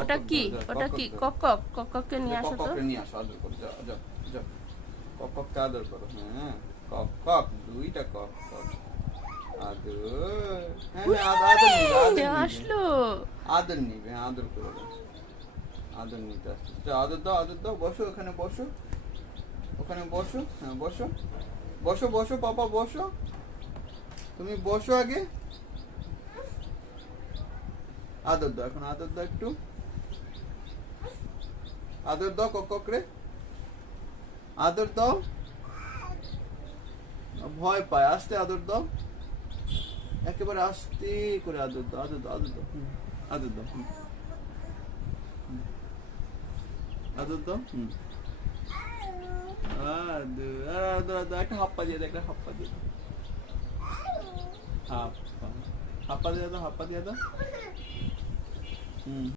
ওটা কি? ওটা কি? কক কককে নিয়ে আসো তো। কককে নিয়ে আসো, আদর করো, যাও যাও যাও, কককে আদর করো। হ্যাঁ, কক দুইটা কক আদর। হ্যাঁ হ্যাঁ, আদর নিবে, আদর নিবে, আসলো। আদর নিবে, আদর করে দাও, আদর নিতে আসছে। আদর দাও, আদর দাও, বসো ওখানে, বসো ওখানে, বসো। হ্যাঁ বসো বসো বসো, পাপা বসো, তুমি বসো আগে। আদর দাও, এখন আদর দাও, একটু আদর দাও ককরে, আদর দাও। ভয় পায়, আস্তে আদর দাও, একেবারে আস্তে করে আদর দাও, আদর দাও, আদর দাও, আদর দাও, আদর দাও। আদর আদর আদর, একটা হাপ্পা দিয়ে দাও, একটা হাপ্পা দিয়ে দাও, হাপ্পা, হাপ্পা দিয়ে দাও, হাপ্পা দিয়ে দাও।